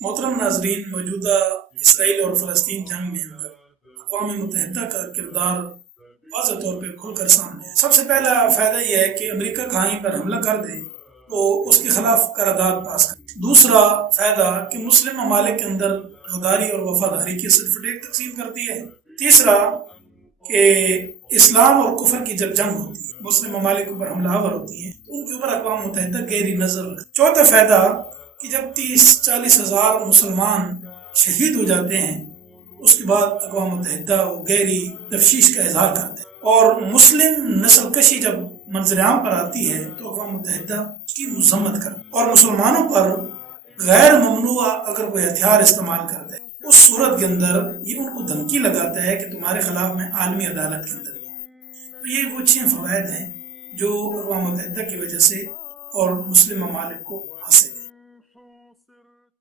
मोहतरम नाजरीन, मौजूदा इसराइल और फ़लस्तीन जंग में अक़वाम मुत्तहिदा का किरदार वाज़ेह तौर पर खुलकर सामने है। सबसे पहला फ़ायदा यह है कि अमेरिका कहीं पर हमला कर दे तो उसके खिलाफ करारदाद पास करे। दूसरा फ़ायदा कि मुस्लिम ममालिक के अंदर गद्दारी और वफादारी की सर्टिफिकेट तकसीम करती है। तीसरा कि इस्लाम और कुफर की जब जंग होती है, मुस्लिम ममालिक के ऊपर हमलावर होती है, तो उनके ऊपर अक़वाम मुत्तहिदा गहरी नजर रखती है। चौथा फ़ायदा कि जब 30-40 हज़ार मुसलमान शहीद हो जाते हैं, उसके बाद अक़वाम मुत्तहिदा गहरी तफशीश का इजहार करते हैं। और मुस्लिम नस्ल कशी जब मंजर-ए-आम पर आती है तो अक़वाम मुत्तहिदा उसकी मज़म्मत करती है और मुसलमानों पर गैर ममनुआ अगर कोई हथियार इस्तेमाल करते हैं, उस सूरत के अंदर ये उनको धमकी लगाता है कि तुम्हारे खिलाफ मैं आलमी अदालत के अंदर हूँ। तो ये वो 6 फ़वाइद हैं जो अक़वाम मुत्तहिदा की वजह से और मुस्लिम ममालिक को हासिल है।